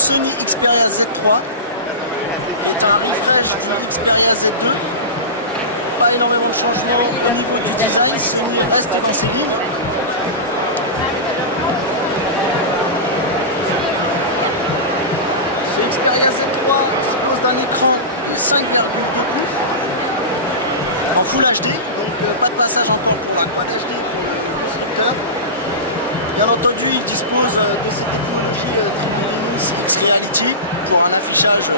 Sony Xperia Z3 est un refresh de l'Xperia Z2. Pas énormément de changements au niveau du design, sinon il reste assez bien. Ce Xperia Z3 dispose d'un écran de 5,2 pouces en Full HD, donc pas de passage en pas d'HD pour le constructeur. Bien entendu, il dispose de cette technologie X Reality pour un affichage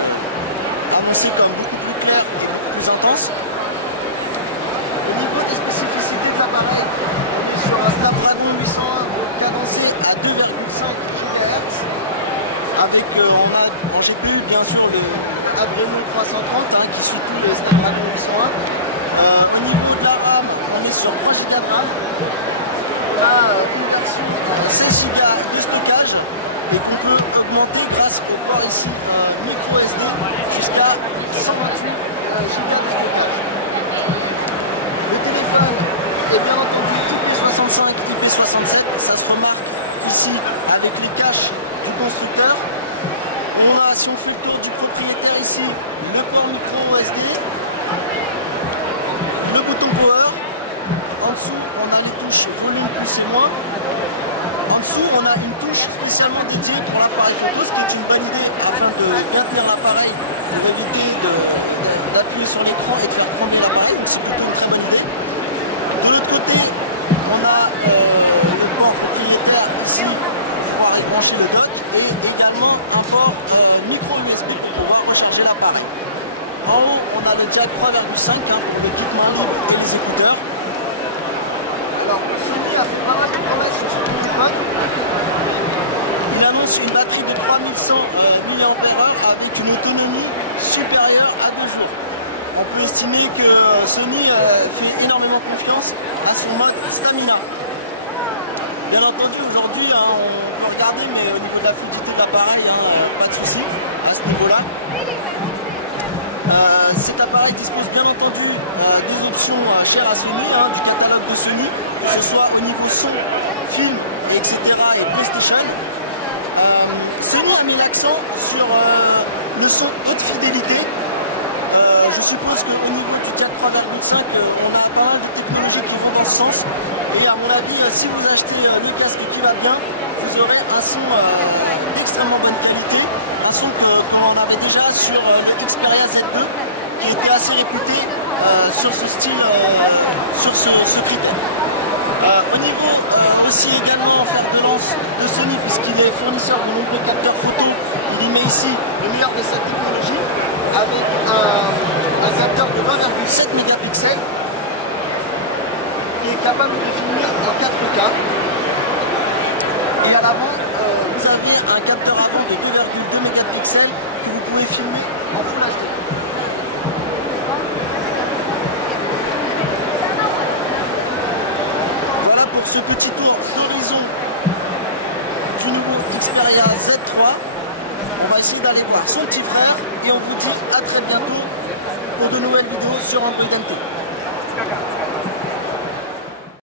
annoncé comme beaucoup plus clair et plus intense. Au niveau des spécificités de l'appareil, on est sur un Snapdragon 801 cadencé à 2,5 GHz avec on a en GPU bien sûr le Adreno 330 qui suit tout le Snapdragon 801. Au niveau de la RAM, on est sur 3 Go de RAM. On a une version 16 Go de stockage et qu'on peut augmenter grâce au port ici micro SD jusqu'à 128 Go de stockage. Le téléphone est bien entendu IP65 et IP67, ça se remarque ici avec les caches du constructeur. On a, si on fait le tour du propriétaire ici, le port micro SD, le bouton power. En dessous, on a les touches volume plus et moins. En dessous, on a une touche spécialement dédiée pour l'appareil photo, ce qui est une bonne idée afin de bien tenir l'appareil pour éviter d'appuyer sur l'écran et de faire prendre l'appareil. Donc c'est plutôt une très bonne idée. De l'autre côté, on a le port propriétaire ici pour pouvoir brancher le dock et également un port micro USB pour pouvoir recharger l'appareil. En haut, on a le jack 3,5 pour l'équipement libre et les écouteurs. Alors, Sony a fait pas mal de promesses sur ce téléphone. Il annonce une batterie de 3100 mAh avec une autonomie supérieure à 2 jours. On peut estimer que Sony fait énormément confiance à son mode stamina. Bien entendu, aujourd'hui, on peut regarder, mais au niveau de la fluidité de l'appareil, pas de souci à ce niveau-là. Cet appareil dispose bien entendu des options chères à Sony, du catalogue de Sony, que ce soit au niveau son, film, etc. et PlayStation. Sony a mis l'accent sur le son haute fidélité. Je suppose qu'au niveau du 4.3.5, on a pas mal de technologies qui vont dans ce sens. Et à mon avis, si vous achetez le casque qui va bien, vous aurez un son d'extrêmement bonne qualité. Un son qu'on avait déjà sur le Xperia Z2, qui était assez réputé sur ce style, sur ce critère. Au niveau aussi également en fer de lance de Sony, puisqu'il est fournisseur de nombreux capteurs photo, il y met ici le meilleur de sa technologie avec un capteur de 20,7 mégapixels qui est capable de filmer en 4K. Et à l'avant, vous avez un capteur avant de 2,2 mégapixels que vous pouvez filmer en Full HD. Voilà pour ce petit tour d'horizon du nouveau Xperia Z3. On va essayer d'aller voir son petit frère et on vous dit à très bientôt pour de nouvelles vidéos sur Android NT.